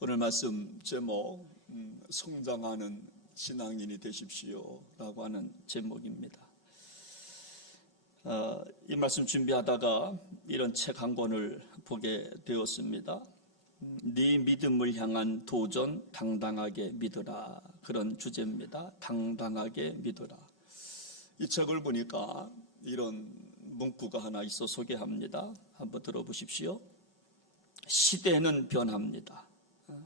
오늘 말씀 제목 성장하는 신앙인이 되십시오 라고 하는 제목입니다. 이 말씀 준비하다가 이런 책 한 권을 보게 되었습니다. 네 믿음을 향한 도전 당당하게 믿으라, 그런 주제입니다. 당당하게 믿으라. 이 책을 보니까 이런 문구가 하나 있어 소개합니다. 한번 들어보십시오. 시대는 변합니다.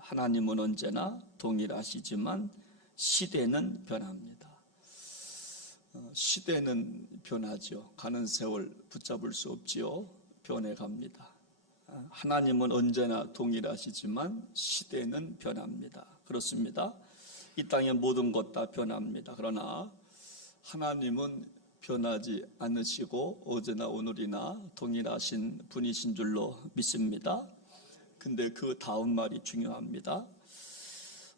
하나님은 언제나 동일하시지만 시대는 변합니다. 시대는 변하죠. 가는 세월 붙잡을 수 없지요. 변해갑니다. 하나님은 언제나 동일하시지만 시대는 변합니다. 그렇습니다. 이 땅의 모든 것 다 변합니다. 그러나 하나님은 변하지 않으시고 어제나 오늘이나 동일하신 분이신 줄로 믿습니다. 근데 그 다음 말이 중요합니다.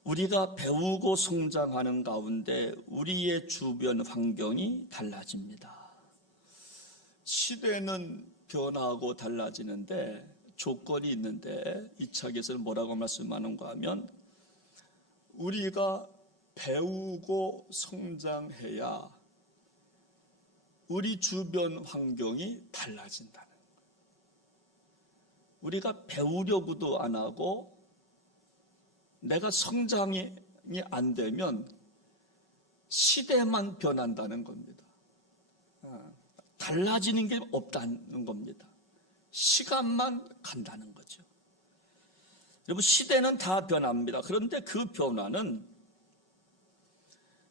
우리가 배우고 성장하는 가운데 우리의 주변 환경이 달라집니다. 시대는 변하고 달라지는데 조건이 있는데 이 책에서는 뭐라고 말씀하는가 하면 우리가 배우고 성장해야 우리 주변 환경이 달라진다는 거예요. 우리가 배우려고도 안 하고 내가 성장이 안 되면 시대만 변한다는 겁니다. 달라지는 게 없다는 겁니다. 시간만 간다는 거죠. 여러분, 시대는 다 변합니다. 그런데 그 변화는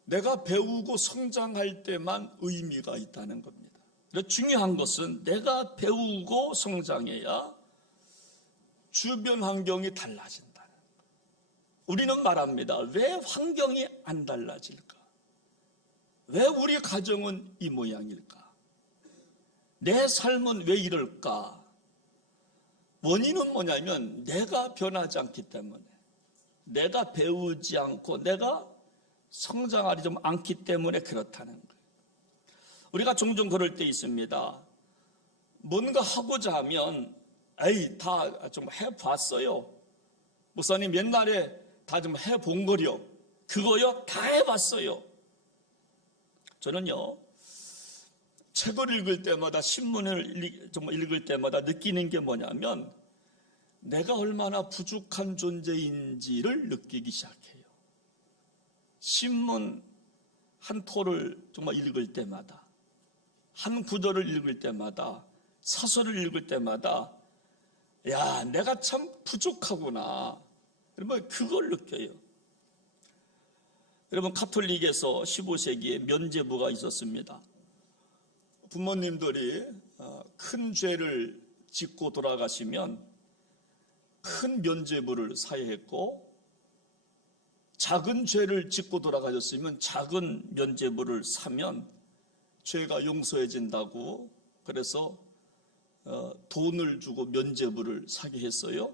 내가 배우고 성장할 때만 의미가 있다는 겁니다. 중요한 것은 내가 배우고 성장해야 주변 환경이 달라진다는 거예요. 우리는 말합니다. 왜 환경이 안 달라질까? 왜 우리 가정은 이 모양일까? 내 삶은 왜 이럴까? 원인은 뭐냐면 내가 변하지 않기 때문에, 내가 배우지 않고 내가 성장하지 좀 않기 때문에 그렇다는 거예요. 우리가 종종 그럴 때 있습니다. 뭔가 하고자 하면 다 좀 해봤어요. 목사님 옛날에 다 좀 해본 거요. 그거요? 다 해봤어요. 저는요, 책을 읽을 때마다, 신문을 읽을 때마다 느끼는 게 뭐냐면 내가 얼마나 부족한 존재인지를 느끼기 시작해요. 신문 한 토를 정말 읽을 때마다, 한 구절을 읽을 때마다, 사설을 읽을 때마다 야, 내가 참 부족하구나. 여러분, 그걸 느껴요. 여러분, 가톨릭에서 15세기에 면죄부가 있었습니다. 부모님들이 큰 죄를 짓고 돌아가시면 큰 면죄부를 사해했고, 작은 죄를 짓고 돌아가셨으면 작은 면죄부를 사면 죄가 용서해진다고, 그래서 돈을 주고 면죄부를 사게 했어요.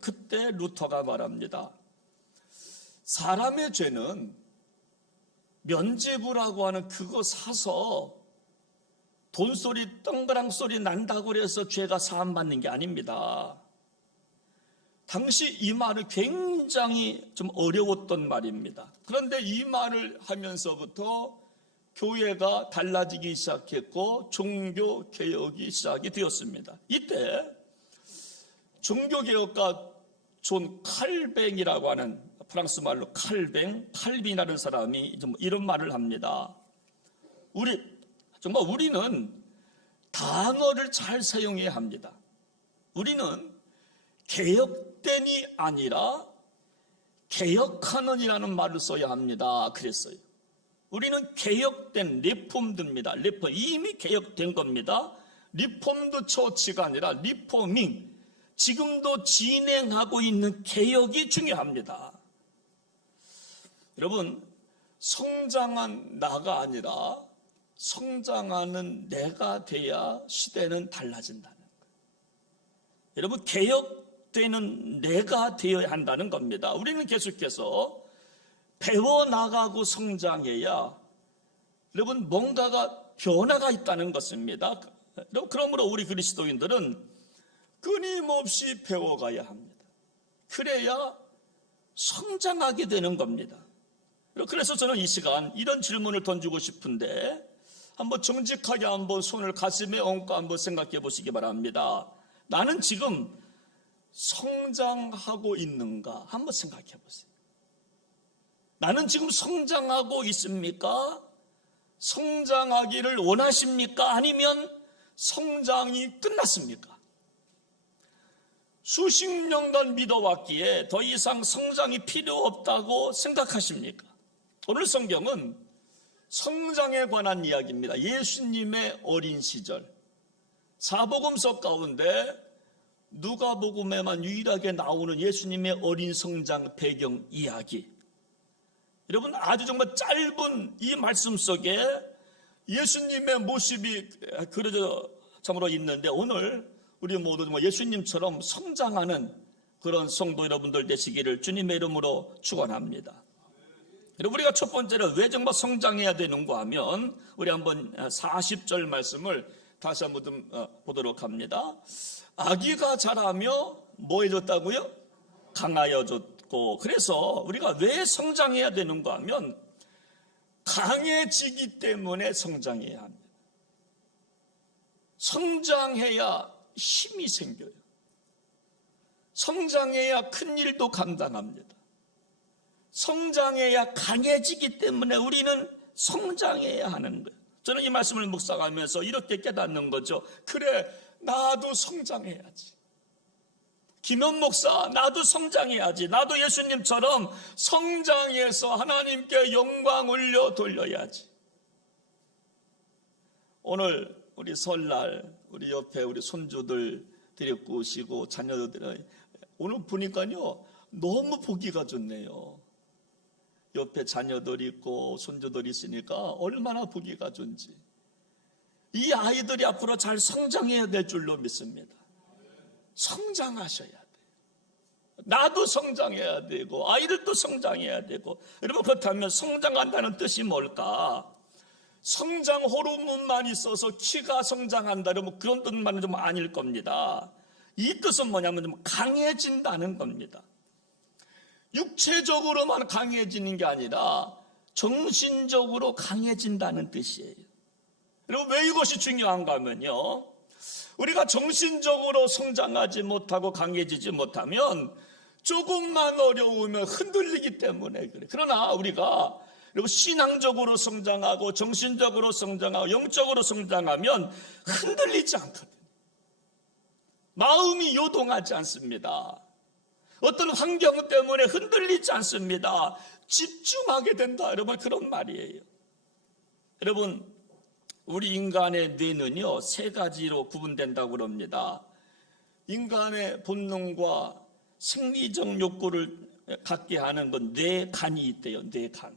그때 루터가 말합니다. 사람의 죄는 면죄부라고 하는 그거 사서 돈소리 덩그랑 소리 난다고 해서 죄가 사함받는 게 아닙니다. 당시 이 말은 굉장히 좀 어려웠던 말입니다. 그런데 이 말을 하면서부터 교회가 달라지기 시작했고 종교개혁이 시작이 되었습니다. 이때 종교개혁가 존 칼뱅이라고 하는, 프랑스 말로 칼빈이라는 사람이 이런 말을 합니다. 우리는 단어를 잘 사용해야 합니다. 우리는 개혁된이 아니라 개혁하는이라는 말을 써야 합니다. 그랬어요. 우리는 개혁된 리폼드입니다. 이미 개혁된 겁니다. 리폼드 처치가 아니라 리포밍, 지금도 진행하고 있는 개혁이 중요합니다. 여러분, 성장한 나가 아니라 성장하는 내가 돼야 시대는 달라진다는 거예요. 여러분, 개혁되는 내가 되어야 한다는 겁니다. 우리는 계속해서 배워나가고 성장해야 여러분 뭔가가 변화가 있다는 것입니다. 그러므로 우리 그리스도인들은 끊임없이 배워가야 합니다. 그래야 성장하게 되는 겁니다. 그래서 저는 이 시간 이런 질문을 던지고 싶은데 한번 정직하게 한번 손을 가슴에 얹고 한번 생각해 보시기 바랍니다. 나는 지금 성장하고 있는가 한번 생각해 보세요. 나는 지금 성장하고 있습니까? 성장하기를 원하십니까? 아니면 성장이 끝났습니까? 수십 년간 믿어왔기에 더 이상 성장이 필요 없다고 생각하십니까? 오늘 성경은 성장에 관한 이야기입니다. 예수님의 어린 시절, 사복음서 가운데 누가복음에만 유일하게 나오는 예수님의 어린 성장 배경 이야기. 여러분, 아주 정말 짧은 이 말씀 속에 예수님의 모습이 그려져 참으로 있는데, 오늘 우리 모두 예수님처럼 성장하는 그런 성도 여러분들 되시기를 주님의 이름으로 축원합니다. 여러분, 우리가 첫 번째로 왜 정말 성장해야 되는가 하면 우리 한번 40절 말씀을 다시 한번 좀 보도록 합니다. 아기가 자라며 뭐 해졌다고요? 강하여졌고, 그래서 우리가 왜 성장해야 되는가 하면 강해지기 때문에 성장해야 합니다. 성장해야 힘이 생겨요. 성장해야 큰 일도 감당합니다. 성장해야 강해지기 때문에 우리는 성장해야 하는 거예요. 저는 이 말씀을 묵상하면서 이렇게 깨닫는 거죠. 그래, 나도 성장해야지. 김현 목사, 나도 성장해야지. 나도 예수님처럼 성장해서 하나님께 영광 올려 돌려야지. 오늘 우리 설날 우리 옆에 우리 손주들 데리고 오시고 자녀들 오늘 보니까요 너무 보기가 좋네요. 옆에 자녀들 있고 손주들 있으니까 얼마나 보기가 좋은지. 이 아이들이 앞으로 잘 성장해야 될 줄로 믿습니다. 성장하셔야 돼요. 나도 성장해야 되고 아이들도 성장해야 되고. 여러분, 그렇다면 성장한다는 뜻이 뭘까? 성장 호르몬만 있어서 키가 성장한다, 여러분, 그런 뜻만은 좀 아닐 겁니다. 이 뜻은 뭐냐면 좀 강해진다는 겁니다. 육체적으로만 강해지는 게 아니라 정신적으로 강해진다는 뜻이에요. 여러분, 왜 이것이 중요한가 하면요, 우리가 정신적으로 성장하지 못하고 강해지지 못하면 조금만 어려우면 흔들리기 때문에 그래. 그러나 우리가 신앙적으로 성장하고 정신적으로 성장하고 영적으로 성장하면 흔들리지 않거든요. 마음이 요동하지 않습니다. 어떤 환경 때문에 흔들리지 않습니다. 집중하게 된다, 여러분, 그런 말이에요. 여러분, 우리 인간의 뇌는요 3가지로 구분된다고 그럽니다. 인간의 본능과 생리적 욕구를 갖게 하는 건 뇌간이 있대요. 뇌간.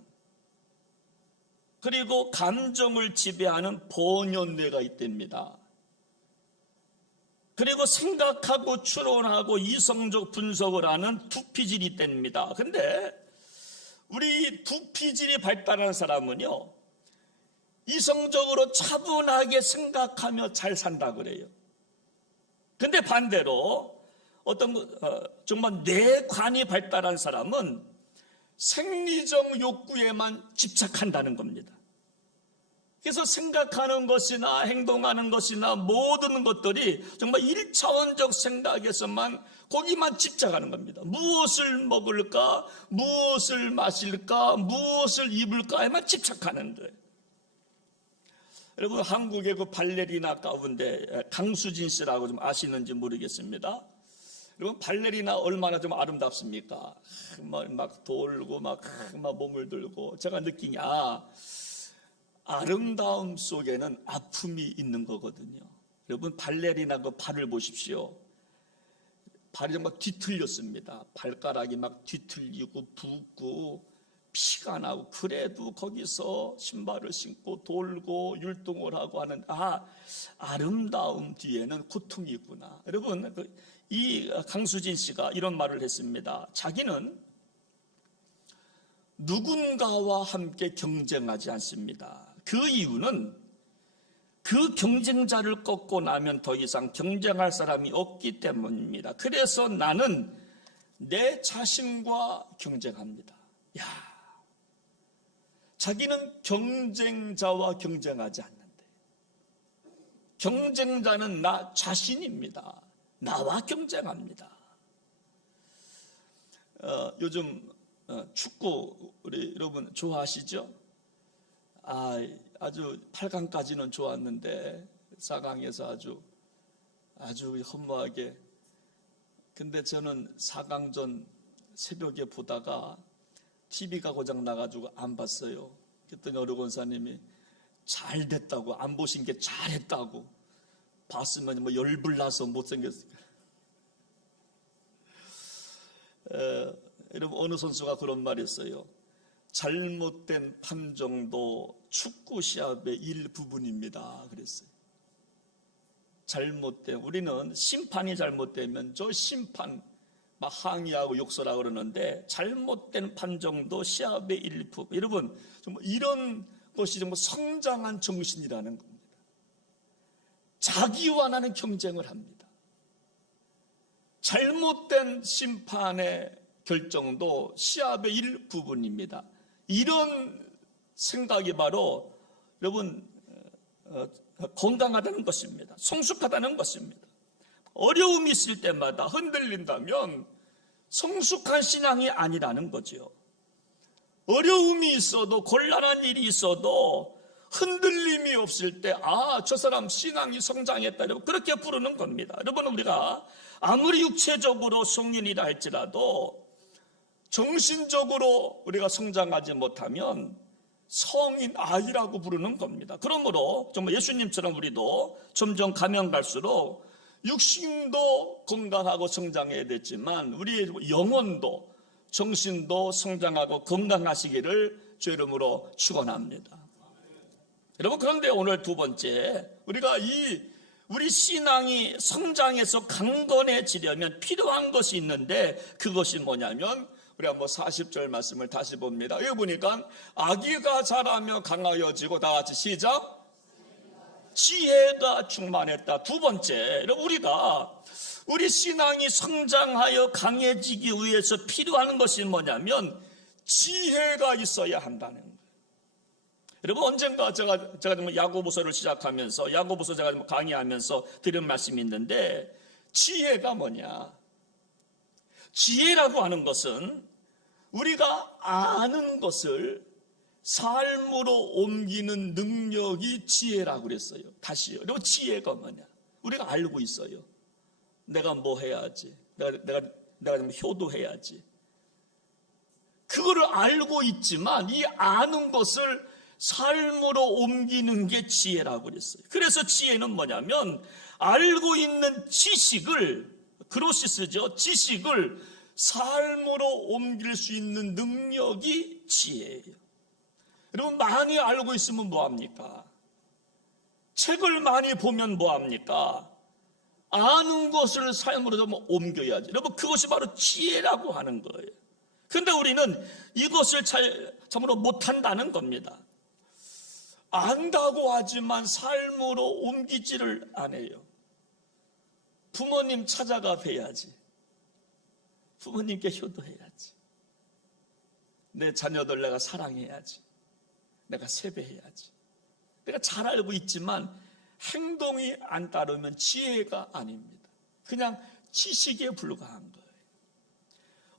그리고 감정을 지배하는 본연뇌가 있답니다. 그리고 생각하고 추론하고 이성적 분석을 하는 두피질이 있답니다. 근데 우리 두피질이 발달한 사람은요 이성적으로 차분하게 생각하며 잘 산다 그래요. 근데 반대로 정말 뇌관이 발달한 사람은 생리적 욕구에만 집착한다는 겁니다. 그래서 생각하는 것이나 행동하는 것이나 모든 것들이 정말 1차원적 생각에서만 거기만 집착하는 겁니다. 무엇을 먹을까, 무엇을 마실까, 무엇을 입을까에만 집착하는 거예요. 여러분, 한국의 그 발레리나 가운데 강수진 씨라고 좀 아시는지 모르겠습니다. 여러분, 발레리나 얼마나 좀 아름답습니까? 막 돌고 막 몸을 들고. 제가 느낀 게 아름다움 속에는 아픔이 있는 거거든요. 여러분, 발레리나 그 발을 보십시오. 발이 정말 뒤틀렸습니다. 발가락이 막 뒤틀리고 붓고 피가 나고, 그래도 거기서 신발을 신고 돌고 율동을 하고 하는 아름다움 뒤에는 고통이 있구나. 여러분, 이 강수진 씨가 이런 말을 했습니다. 자기는 누군가와 함께 경쟁하지 않습니다. 그 이유는 그 경쟁자를 꺾고 나면 더 이상 경쟁할 사람이 없기 때문입니다. 그래서 나는 내 자신과 경쟁합니다. 야, 자기는 경쟁자와 경쟁하지 않는데 경쟁자는 나 자신입니다. 나와 경쟁합니다. 요즘 축구 우리 여러분 좋아하시죠? 아주 8강까지는 좋았는데 4강에서 아주 허무하게. 근데 저는 4강전 새벽에 보다가 TV가 고장 나가지고 안 봤어요. 그랬더니 어느 권사님이 잘 됐다고, 안 보신 게 잘했다고, 봤으면 뭐 열불나서 못생겼어요. 여러분, 어느 선수가 그런 말이 있어요. 잘못된 판정도 축구 시합의 일부분입니다. 그랬어요. 우리는 심판이 잘못되면 저 심판 막 항의하고 욕설하고 그러는데, 잘못된 판정도 시합의 일부분. 여러분, 정말 이런 것이 정말 성장한 정신이라는 겁니다. 자기와 나는 경쟁을 합니다. 잘못된 심판의 결정도 시합의 일부분입니다. 이런 생각이 바로 여러분 건강하다는 것입니다. 성숙하다는 것입니다. 어려움이 있을 때마다 흔들린다면 성숙한 신앙이 아니라는 거죠. 어려움이 있어도, 곤란한 일이 있어도 흔들림이 없을 때, 저 사람 신앙이 성장했다, 그렇게 부르는 겁니다. 여러분, 우리가 아무리 육체적으로 성인이라 할지라도 정신적으로 우리가 성장하지 못하면 성인 아이라고 부르는 겁니다. 그러므로 정말 예수님처럼 우리도 점점 가면 갈수록 육신도 건강하고 성장해야 되지만 우리의 영혼도 정신도 성장하고 건강하시기를 주 이름으로 축원합니다. 여러분, 그런데 오늘 두 번째, 우리가 우리 신앙이 성장해서 강건해지려면 필요한 것이 있는데, 그것이 뭐냐면 우리 한번 40절 말씀을 다시 봅니다. 여기 보니까 아기가 자라며 강하여지고, 다 같이 시작. 지혜가 충만했다. 두 번째, 우리 신앙이 성장하여 강해지기 위해서 필요한 것이 뭐냐면 지혜가 있어야 한다는 거예요. 여러분, 언젠가 제가 정말 야고보서를 시작하면서, 야고보서 제가 강의하면서 드린 말씀이 있는데, 지혜가 뭐냐? 지혜라고 하는 것은 우리가 아는 것을 삶으로 옮기는 능력이 지혜라고 그랬어요. 다시요. 그리고 지혜가 뭐냐? 우리가 알고 있어요. 내가 뭐 해야지. 내가 좀 효도해야지. 그거를 알고 있지만 이 아는 것을 삶으로 옮기는 게 지혜라고 그랬어요. 그래서 지혜는 뭐냐면 알고 있는 지식을, 그로시스죠. 지식을 삶으로 옮길 수 있는 능력이 지혜예요. 여러분, 많이 알고 있으면 뭐합니까? 책을 많이 보면 뭐합니까? 아는 것을 삶으로 좀 옮겨야지. 여러분, 그것이 바로 지혜라고 하는 거예요. 그런데 우리는 이것을 참으로 못한다는 겁니다. 안다고 하지만 삶으로 옮기지를 않아요. 부모님 찾아가 뵈야지. 부모님께 효도해야지. 내 자녀들 내가 사랑해야지. 내가 세배해야지. 내가 잘 알고 있지만 행동이 안 따르면 지혜가 아닙니다. 그냥 지식에 불과한 거예요.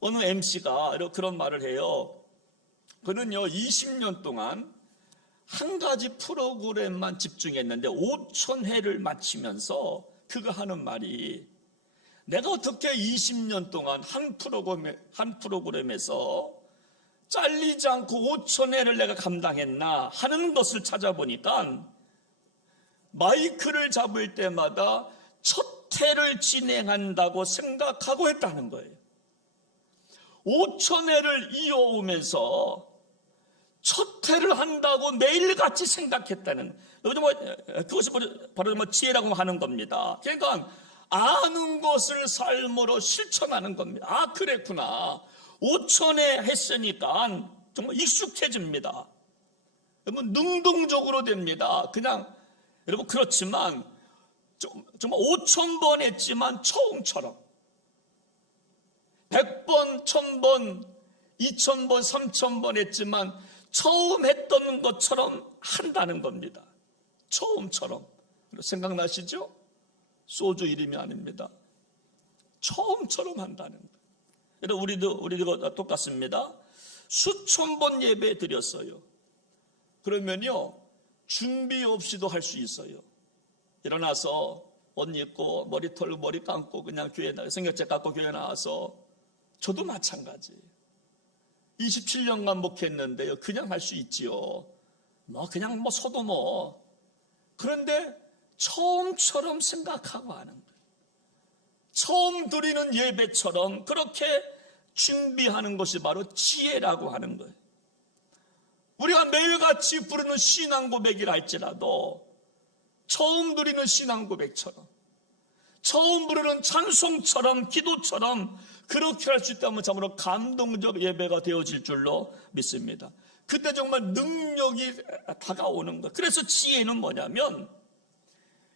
어느 MC가 그런 말을 해요. 그는요 20년 동안 한 가지 프로그램만 집중했는데 5,000회를 마치면서 그가 하는 말이, 내가 어떻게 20년 동안 한 프로그램에서 잘리지 않고 5,000회를 내가 감당했나 하는 것을 찾아보니까 마이크를 잡을 때마다 첫 회를 진행한다고 생각하고 했다는 거예요. 5,000회를 이어오면서 첫 회를 한다고 매일같이 생각했다는, 그것이 바로 지혜라고 하는 겁니다. 그러니까 아는 것을 삶으로 실천하는 겁니다. 그랬구나. 5,000회 했으니까 정말 익숙해집니다. 여러분, 능동적으로 됩니다. 그냥, 여러분, 그렇지만 정말 5,000번 했지만 처음처럼 100번, 1000번, 2000번, 3000번 했지만 처음 했던 것처럼 한다는 겁니다. 처음처럼. 생각나시죠? 소주 이름이 아닙니다. 처음처럼 한다는 거예요. 우리도 똑같습니다. 수천 번 예배 드렸어요. 그러면요, 준비 없이도 할 수 있어요. 일어나서 옷 입고 머리 털고 머리 감고 그냥 교회 성경책 갖고 교회 나와서, 저도 마찬가지예요. 27년간 목회했는데요, 그냥 할 수 있지요. 그냥 서도 그런데 처음처럼 생각하고 하는 거예요. 처음 드리는 예배처럼 그렇게 준비하는 것이 바로 지혜라고 하는 거예요. 우리가 매일같이 부르는 신앙 고백이라 할지라도 처음 드리는 신앙 고백처럼, 처음 부르는 찬송처럼, 기도처럼 그렇게 할 수 있다면 참으로 감동적 예배가 되어질 줄로 믿습니다. 그때 정말 능력이 다가오는 것. 그래서 지혜는 뭐냐면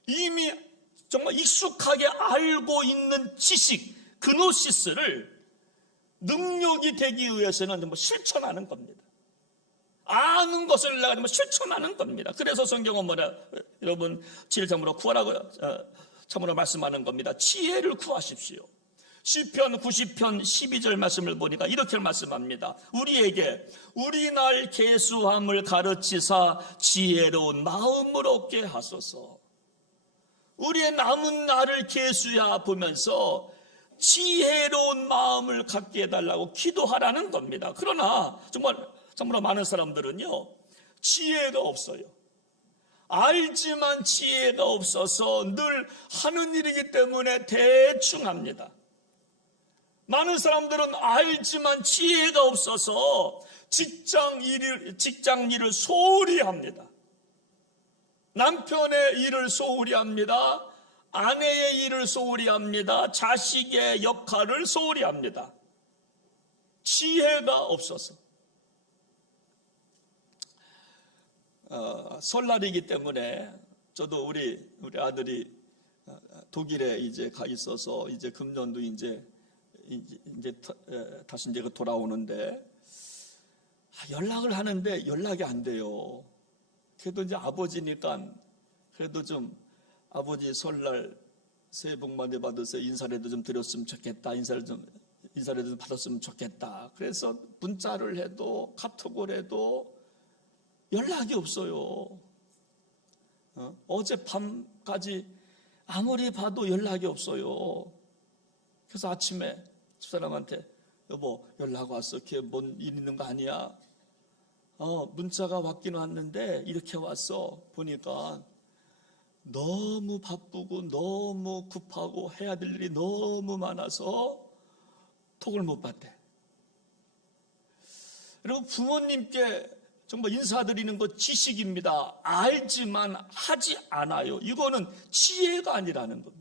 이미 정말 익숙하게 알고 있는 지식, 그노시스를 능력이 되기 위해서는 실천하는 겁니다. 아는 것을 내가 실천하는 겁니다. 그래서 성경은 여러분 지혜를 참으로 구하라고 참으로 말씀하는 겁니다. 지혜를 구하십시오. 시편 90편 12절 말씀을 보니까 이렇게 말씀합니다. 우리에게 우리 날 계수함을 가르치사 지혜로운 마음을 얻게 하소서. 우리의 남은 날을 계수해 보면서 지혜로운 마음을 갖게 해달라고 기도하라는 겁니다. 그러나 정말 많은 사람들은요, 지혜가 없어요. 알지만 지혜가 없어서 늘 하는 일이기 때문에 대충 합니다. 많은 사람들은 알지만 지혜가 없어서 직장 일을 소홀히 합니다. 남편의 일을 소홀히 합니다. 아내의 일을 소홀히 합니다. 자식의 역할을 소홀히 합니다. 지혜가 없어서. 설날이기 때문에 저도 우리 아들이 독일에 이제 가 있어서 이제 금년도 이제 다시 이제 돌아오는데 연락을 하는데 연락이 안 돼요. 그래도 이제 아버지니까 그래도 좀 아버지 설날 새해 복 많이 받으세요. 인사라도 좀 드렸으면 좋겠다. 인사라도 좀 받았으면 좋겠다. 그래서 문자를 해도 카톡을 해도 연락이 없어요. 어젯밤까지 아무리 봐도 연락이 없어요. 그래서 아침에 집사람한테 여보 연락 왔어. 걔 뭔 일 있는 거 아니야? 문자가 왔긴 왔는데 이렇게 왔어. 보니까 너무 바쁘고 너무 급하고 해야 될 일이 너무 많아서 톡을 못 봤대. 여러분 부모님께 정말 인사드리는 것 지식입니다. 알지만 하지 않아요. 이거는 지혜가 아니라는 겁니다.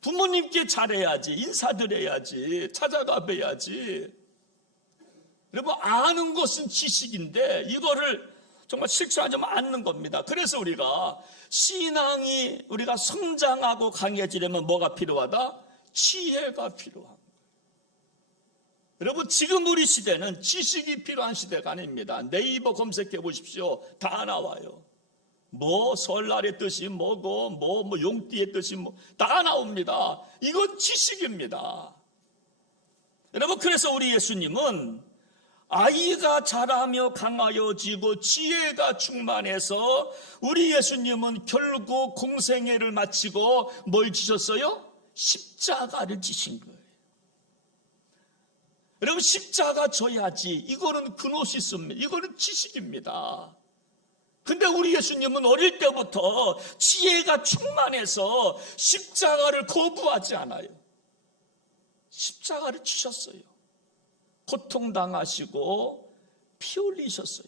부모님께 잘해야지, 인사드려야지, 찾아가 뵈야지. 여러분 아는 것은 지식인데 이거를 정말 실천하지 않는 겁니다. 그래서 우리가 성장하고 강해지려면 뭐가 필요하다? 지혜가 필요한 거예요. 여러분 지금 우리 시대는 지식이 필요한 시대가 아닙니다. 네이버 검색해 보십시오. 다 나와요. 설날의 뜻이 뭐고 용띠의 뜻이 다 나옵니다. 이건 지식입니다. 여러분 그래서 우리 예수님은 아이가 자라며 강하여지고 지혜가 충만해서 우리 예수님은 결국 공생애를 마치고 뭘 지셨어요? 십자가를 지신 거예요. 여러분 십자가 져야지. 이거는 그노시스입니다. 이거는 지식입니다. 근데 우리 예수님은 어릴 때부터 지혜가 충만해서 십자가를 거부하지 않아요. 십자가를 지셨어요. 고통당하시고 피 흘리셨어요.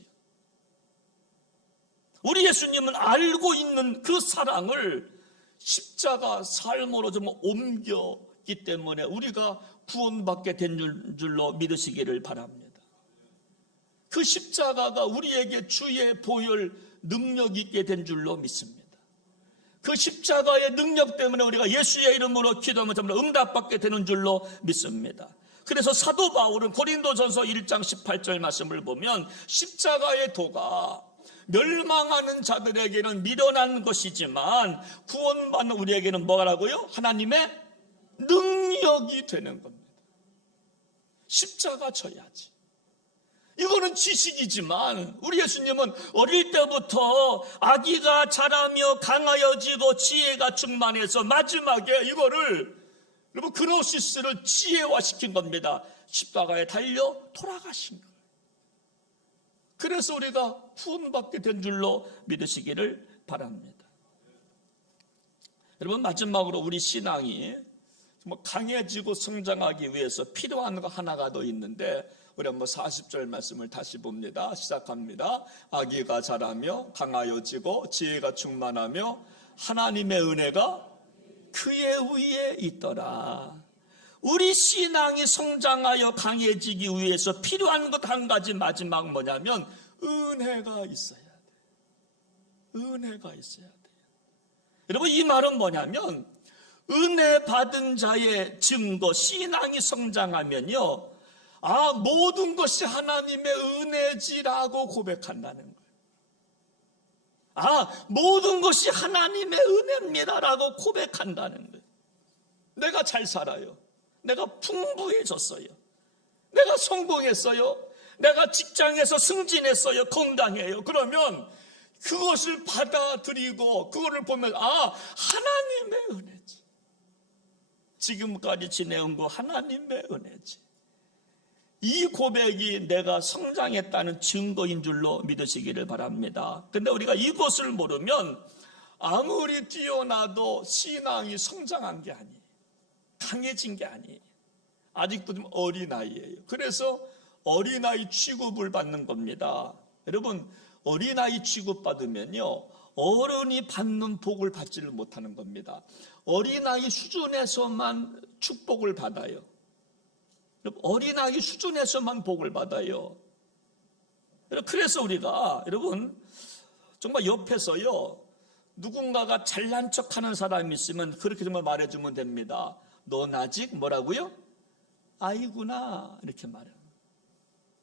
우리 예수님은 알고 있는 그 사랑을 십자가 삶으로 좀 옮겼기 때문에 우리가 구원받게 된 줄로 믿으시기를 바랍니다. 그 십자가가 우리에게 주의 보혈 능력 있게 된 줄로 믿습니다. 그 십자가의 능력 때문에 우리가 예수의 이름으로 기도하면 정말 응답받게 되는 줄로 믿습니다. 그래서 사도 바울은 고린도전서 1장 18절 말씀을 보면 십자가의 도가 멸망하는 자들에게는 미련한 것이지만 구원받는 우리에게는 뭐라고요? 하나님의 능력이 되는 겁니다. 십자가 져야지. 이거는 지식이지만 우리 예수님은 어릴 때부터 아기가 자라며 강하여지고 지혜가 충만해서 마지막에 이거를 여러분 그노시스를 지혜화시킨 겁니다. 십자가에 달려 돌아가신 거예요. 그래서 우리가 구원받게 된 줄로 믿으시기를 바랍니다. 여러분 마지막으로 우리 신앙이 강해지고 성장하기 위해서 필요한 거 하나가 더 있는데 우리 한번 40절 말씀을 다시 봅니다. 시작합니다. 아기가 자라며 강하여지고 지혜가 충만하며 하나님의 은혜가 그의 위에 있더라. 우리 신앙이 성장하여 강해지기 위해서 필요한 것 한 가지 마지막 뭐냐면 은혜가 있어야 돼. 은혜가 있어야 돼. 여러분 이 말은 뭐냐면 은혜 받은 자의 증거, 신앙이 성장하면요, 모든 것이 하나님의 은혜지라고 고백한다는 거예요. 모든 것이 하나님의 은혜입니다라고 고백한다는 거예요. 내가 잘 살아요. 내가 풍부해졌어요. 내가 성공했어요. 내가 직장에서 승진했어요. 건강해요. 그러면 그것을 받아들이고 그거를 보면 하나님의 은혜지. 지금까지 지내온 거 하나님의 은혜지. 이 고백이 내가 성장했다는 증거인 줄로 믿으시기를 바랍니다. 근데 우리가 이것을 모르면 아무리 뛰어나도 신앙이 성장한 게 아니에요. 강해진 게 아니에요. 아직도 좀 어린아이예요. 그래서 어린아이 취급을 받는 겁니다. 여러분 어린아이 취급받으면요 어른이 받는 복을 받지를 못하는 겁니다. 어린아이 수준에서만 축복을 받아요. 어린아이 수준에서만 복을 받아요. 그래서 우리가 여러분 정말 옆에서요 누군가가 잘난 척하는 사람이 있으면 그렇게 정말 말해주면 됩니다. 넌 아직 뭐라고요? 아이구나 이렇게 말해요.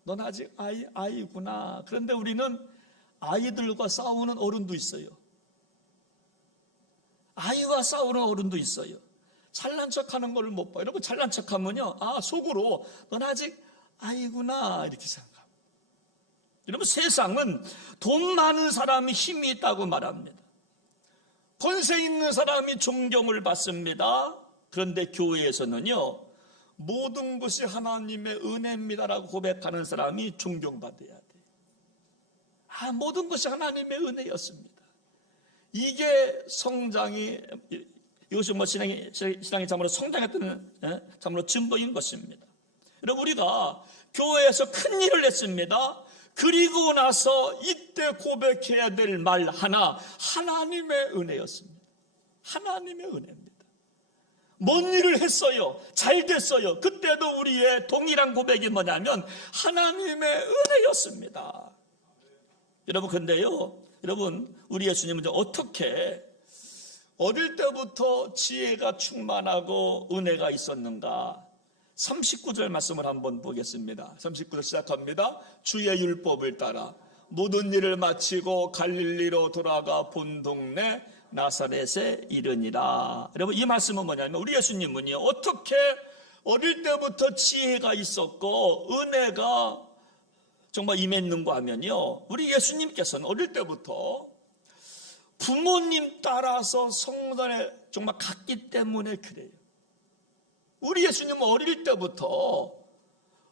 넌 아직 아이구나. 그런데 우리는 아이들과 싸우는 어른도 있어요. 아이와 싸우는 어른도 있어요. 잘난 척하는 걸 못 봐요. 여러분 잘난 척하면요 속으로 넌 아직 아이구나 이렇게 생각합니다. 여러분 세상은 돈 많은 사람이 힘이 있다고 말합니다. 권세 있는 사람이 존경을 받습니다. 그런데 교회에서는요 모든 것이 하나님의 은혜입니다라고 고백하는 사람이 존경받아야 돼요. 모든 것이 하나님의 은혜였습니다. 이게 성장이, 이것이 신앙이 참으로 성장했다는 참으로 증거인 것입니다. 여러분 우리가 교회에서 큰 일을 했습니다. 그리고 나서 이때 고백해야 될 말 하나, 하나님의 은혜였습니다. 하나님의 은혜입니다. 뭔 일을 했어요. 잘 됐어요. 그때도 우리의 동일한 고백이 뭐냐면 하나님의 은혜였습니다. 여러분 근데요 여러분 우리 예수님은 어떻게 어릴 때부터 지혜가 충만하고 은혜가 있었는가? 39절 말씀을 한번 보겠습니다. 39절 시작합니다. 주의 율법을 따라 모든 일을 마치고 갈릴리로 돌아가 본 동네 나사렛에 이르니라. 여러분 이 말씀은 뭐냐면 우리 예수님은요 어떻게 어릴 때부터 지혜가 있었고 은혜가 정말 임했는가 하면요 우리 예수님께서는 어릴 때부터 부모님 따라서 성전에 정말 갔기 때문에 그래요. 우리 예수님은 어릴 때부터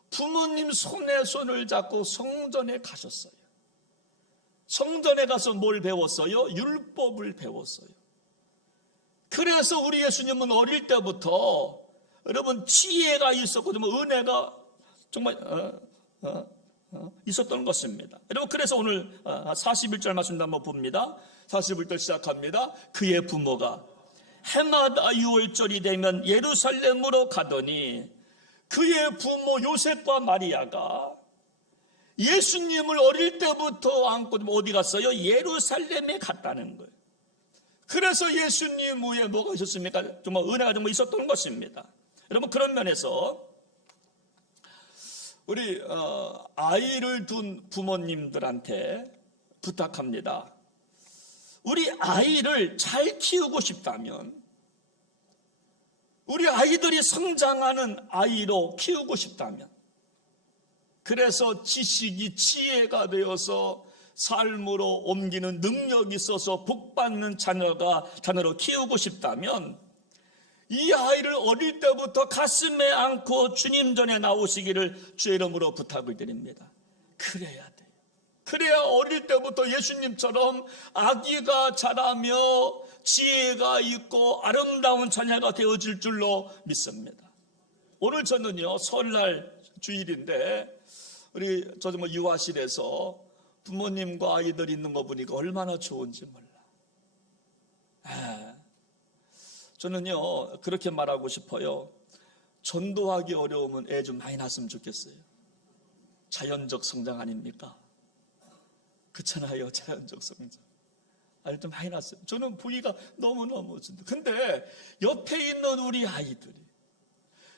부모님 손에 손을 잡고 성전에 가셨어요. 성전에 가서 뭘 배웠어요? 율법을 배웠어요. 그래서 우리 예수님은 어릴 때부터 여러분 지혜가 있었고 은혜가 정말 있었던 것입니다. 여러분 그래서 오늘 41절 말씀도 한번 봅니다. 41절 시작합니다. 그의 부모가 해마다 유월절이 되면 예루살렘으로 가더니 그의 부모 요셉과 마리아가 예수님을 어릴 때부터 안고 어디 갔어요? 예루살렘에 갔다는 거예요. 그래서 예수님 후에 뭐가 있었습니까? 정말 은혜가 정말 있었던 것입니다. 여러분, 그런 면에서 우리 아이를 둔 부모님들한테 부탁합니다. 우리 아이를 잘 키우고 싶다면, 우리 아이들이 성장하는 아이로 키우고 싶다면, 그래서 지식이 지혜가 되어서 삶으로 옮기는 능력이 있어서 복받는 자녀로 키우고 싶다면, 이 아이를 어릴 때부터 가슴에 안고 주님 전에 나오시기를 주의 이름으로 부탁을 드립니다. 그래야 돼요. 그래야 어릴 때부터 예수님처럼 아기가 자라며 지혜가 있고 아름다운 자녀가 되어질 줄로 믿습니다. 오늘 저는요, 설날 주일인데 저도 유아실에서 부모님과 아이들 있는 거 보니까 얼마나 좋은지 몰라. 저는요, 그렇게 말하고 싶어요. 전도하기 어려우면 애 좀 많이 낳았으면 좋겠어요. 자연적 성장 아닙니까? 그렇잖아요, 자연적 성장. 아니, 좀 많이 낳았어요. 저는 보기가 너무너무 좋은데. 근데 옆에 있는 우리 아이들이,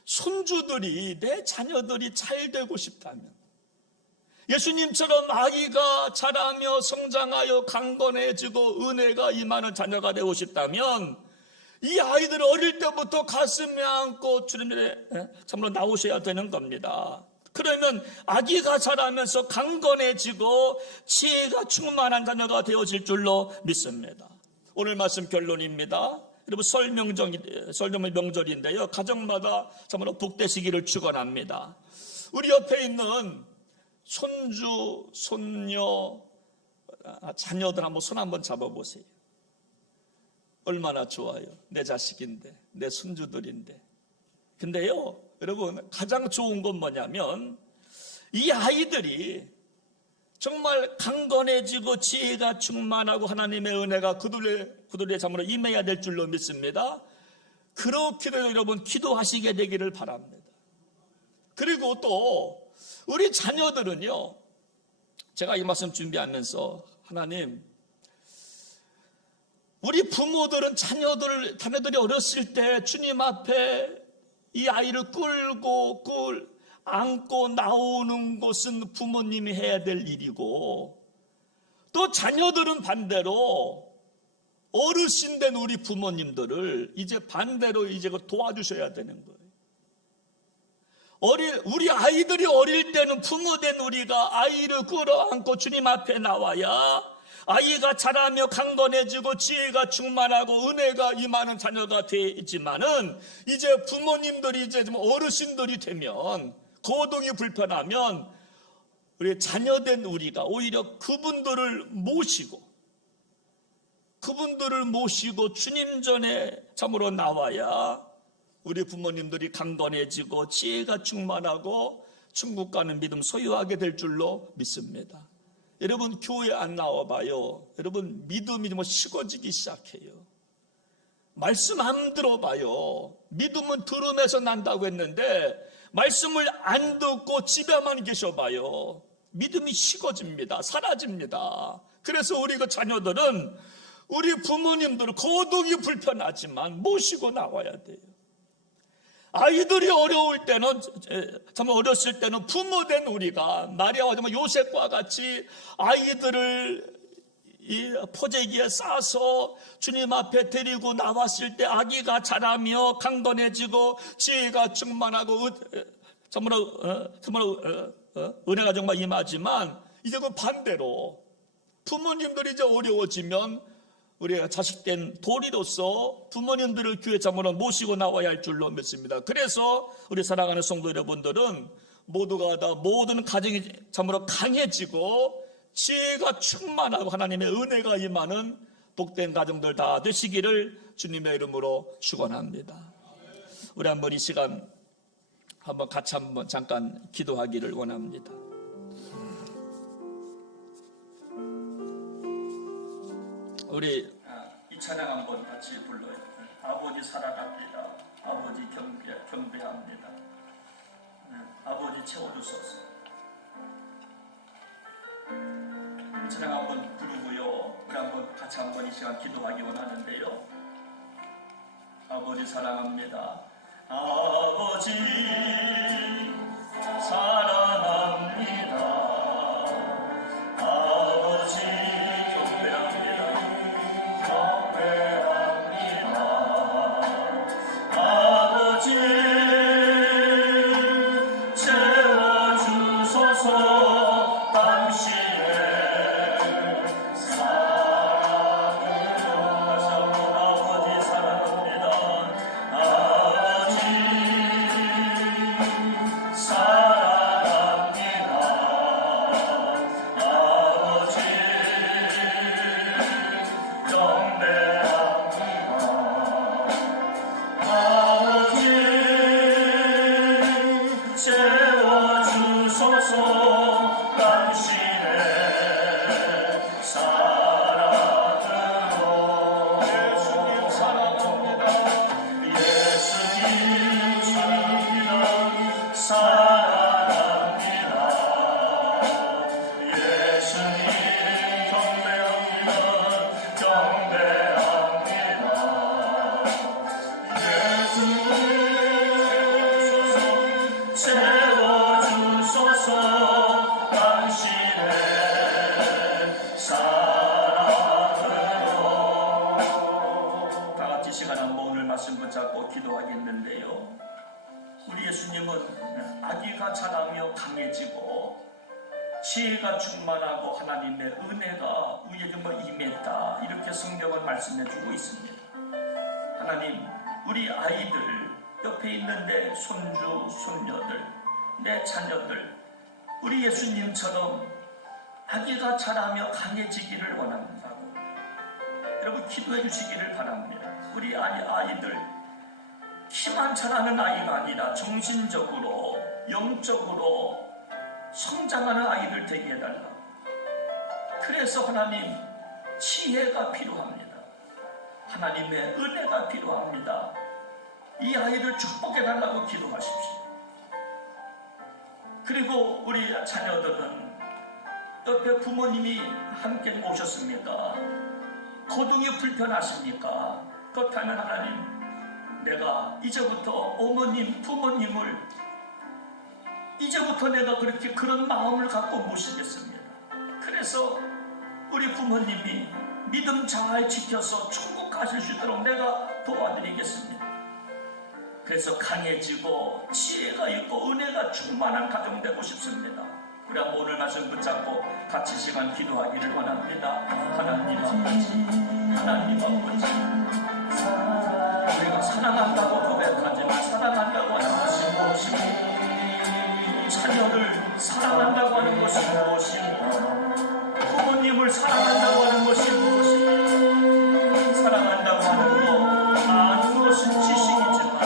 손주들이, 내 자녀들이 잘 되고 싶다면, 예수님처럼 아기가 자라며 성장하여 강건해지고 은혜가 임하는 자녀가 되고 싶다면, 이 아이들을 어릴 때부터 가슴에 안고 주님의 참으로 나오셔야 되는 겁니다. 그러면 아기가 자라면서 강건해지고 지혜가 충만한 자녀가 되어질 줄로 믿습니다. 오늘 말씀 결론입니다. 여러분, 설 명절인데요, 가정마다 참으로 복되시기를 축원합니다. 우리 옆에 있는 손주, 손녀, 자녀들 한번 손 한번 잡아보세요. 얼마나 좋아요. 내 자식인데, 내 손주들인데. 근데요, 여러분, 가장 좋은 건 뭐냐면 이 아이들이 정말 강건해지고 지혜가 충만하고 하나님의 은혜가 그들의 참으로 임해야 될 줄로 믿습니다. 그렇게도 여러분 기도하시게 되기를 바랍니다. 그리고 또 우리 자녀들은요, 제가 이 말씀 준비하면서 하나님, 우리 부모들은 자녀들이 어렸을 때 주님 앞에 이 아이를 끌고 안고 나오는 것은 부모님이 해야 될 일이고, 또 자녀들은 반대로 어르신 된 우리 부모님들을 이제 반대로 도와주셔야 되는 거예요. 우리 아이들이 어릴 때는 부모된 우리가 아이를 끌어안고 주님 앞에 나와야 아이가 자라며 강건해지고 지혜가 충만하고 은혜가 임하는 자녀가 되지만은, 이제 부모님들이 이제 좀 어르신들이 되면, 거동이 불편하면 우리 자녀된 우리가 오히려 그분들을 모시고 주님 전에 참으로 나와야 우리 부모님들이 강건해지고 지혜가 충만하고 천국 가는 믿음 소유하게 될 줄로 믿습니다. 여러분, 교회 안 나와봐요. 여러분, 믿음이 식어지기 시작해요. 말씀 안 들어봐요. 믿음은 들음에서 난다고 했는데 말씀을 안 듣고 집에만 계셔봐요. 믿음이 식어집니다. 사라집니다. 그래서 우리 그 자녀들은 우리 부모님들 거동이 불편하지만 모시고 나와야 돼요. 아이들이 어려울 때는, 정말 어렸을 때는 부모된 우리가 마리아와 정말 요셉과 같이 아이들을 이 포재기에 싸서 주님 앞에 데리고 나왔을 때 아기가 자라며 강건해지고 지혜가 충만하고 정말로 은혜가 정말 임하지만, 이제 그 반대로 부모님들이 이제 어려워지면 우리가 자식된 도리로서 부모님들을 교회 참으로 모시고 나와야 할 줄로 믿습니다. 그래서 우리 사랑하는 성도 여러분들은 모두가 다 모든 가정이 참으로 강해지고 지혜가 충만하고 하나님의 은혜가 임하는 복된 가정들 다 되시기를 주님의 이름으로 축원합니다. 우리 한번 이 시간 한번 같이 한번 잠깐 기도하기를 원합니다. 우리 이 찬양 한번 같이 불러요. 아버지 사랑합니다. 아버지 경배합니다. 아버지 채워주소서. 이 찬양 한번 부르고요. 우리 한번 같이 같이 한번 이 시간 기도하기 원하는데요. 아버지 사랑합니다. 아버지 사랑합니다. 아버지 경배합니다. 경배합니다. 아버지 채워주소서. 당신의 사랑으로. 다시 한번 아버지 사랑합니다. 아버지 사랑합니다. 아버지 경배합니다. 아버지 채워주소서. 당신의 사랑으로. 예수님 사랑합니다. 예수님 사랑합니다. 사랑합니다. 예수님 경배합니다. 경배합니다. 예수님 채워주소서. 당신의 사랑으로. 다 같이 시간 한번 오늘 말씀 붙잡고 기도하겠는데요. 우리 예수님은 아기가 자라며 강해지고 지혜가 충만하고 하나님의 은혜가 우리에게 임했다, 이렇게 성경은 말씀해주고 있습니다. 하나님, 우리 아이들, 옆에 있는 내 손주, 손녀들, 내 자녀들, 우리 예수님처럼 아기가 자라며 강해지기를 원합니다고 여러분 기도해 주시기를 바랍니다. 우리 아이들 키만 자라는 아이가 아니라 정신적으로, 영적으로 성장하는 아이들 되게 해달라. 그래서 하나님, 지혜가 필요합니다. 하나님의 은혜가 필요합니다. 이 아이를 축복해달라고 기도하십시오. 그리고 우리 자녀들은 옆에 부모님이 함께 오셨습니다. 거동이 불편하십니까? 그렇다면 하나님, 내가 이제부터 어머님, 부모님을 이제부터 내가 그런 마음을 갖고 모시겠습니다. 그래서 우리 부모님이 믿음 잘 지켜서 천국 가실 수 있도록 내가 도와드리겠습니다. 그래서 강해지고 지혜가 있고 은혜가 충만한 가정 되고 싶습니다. 우리 한번 오늘 말씀 붙잡고 같이 시간 기도하기를 원합니다. 하나님 아버지, 하나님 아버지, 우리가 사랑한다고 고백하지만 사랑한다고 하는 것이 무엇이고, 자녀를 사랑한다고 하는 것이 무엇이고, 부모님을 사랑한다고 하는 것이 무엇이고, 사랑한다고 하는 것, 아는 것은 지식이지만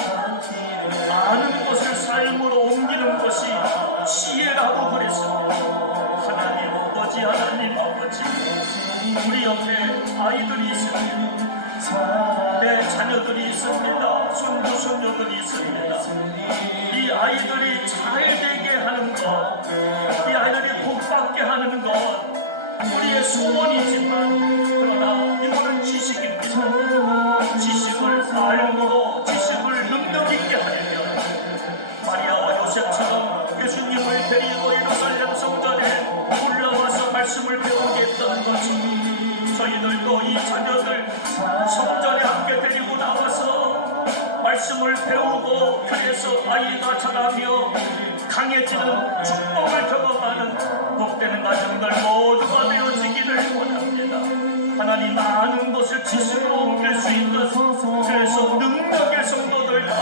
아는 것을 삶으로 옮기는 것이 지혜라고 그랬습니다. 하나님 아버지, 하나님 아버지, 우리 옆에 아이들이 있습니다. 내 자녀들이 있습니다. 손주, 손녀들이 있습니다. 이 아이들이 잘 되게 하는 것, 이 아이들이 복받게 하는 것, 우리의 소원이지만, 그러나 이거는 지식입니다. 지식을 삶으로, 지식을 능력 있게 하려면 마리아와 요셉처럼 예수님을 데리고 예루살렘 성전에 올라와서 말씀을 배우게 했던 것처럼 저희들도 이 자녀들 성전에 함께 데리고 나와서 말씀을 배우고, 그래서 아이가 자라며 강해지는 축복을 경험하는 복되는 가정들 모두가 되어지기를 원합니다. 하나님, 아는 것을 지식으로 옮길 수 있는, 그래서 능력의 성도들 다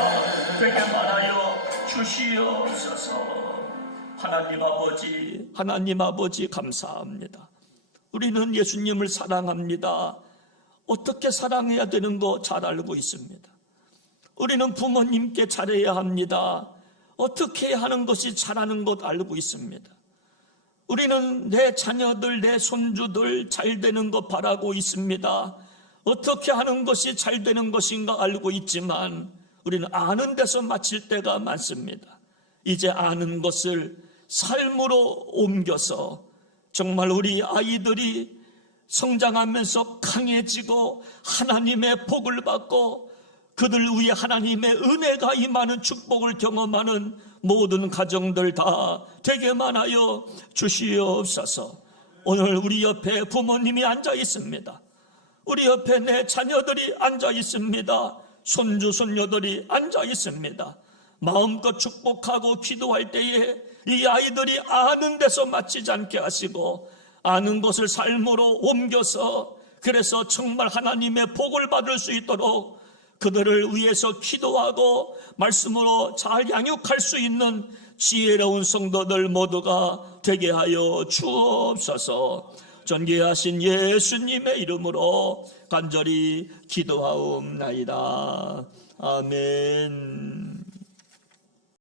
되게 말하여 주시옵소서. 하나님 아버지, 하나님 아버지 감사합니다. 우리는 예수님을 사랑합니다. 어떻게 사랑해야 되는 거 잘 알고 있습니다. 우리는 부모님께 잘해야 합니다. 어떻게 하는 것이 잘하는 것 알고 있습니다. 우리는 내 자녀들, 내 손주들 잘 되는 것 바라고 있습니다. 어떻게 하는 것이 잘 되는 것인가 알고 있지만 우리는 아는 데서 마칠 때가 많습니다. 이제 아는 것을 삶으로 옮겨서 정말 우리 아이들이 성장하면서 강해지고 하나님의 복을 받고 그들 위에 하나님의 은혜가 임하는 축복을 경험하는 모든 가정들 다 되게만 하여 주시옵소서. 오늘 우리 옆에 부모님이 앉아 있습니다. 우리 옆에 내 자녀들이 앉아 있습니다. 손주 손녀들이 앉아 있습니다. 마음껏 축복하고 기도할 때에 이 아이들이 아는 데서 마치지 않게 하시고 아는 것을 삶으로 옮겨서 그래서 정말 하나님의 복을 받을 수 있도록 그들을 위해서 기도하고 말씀으로 잘 양육할 수 있는 지혜로운 성도들 모두가 되게 하여 주옵소서. 존귀하신 예수님의 이름으로 간절히 기도하옵나이다. 아멘.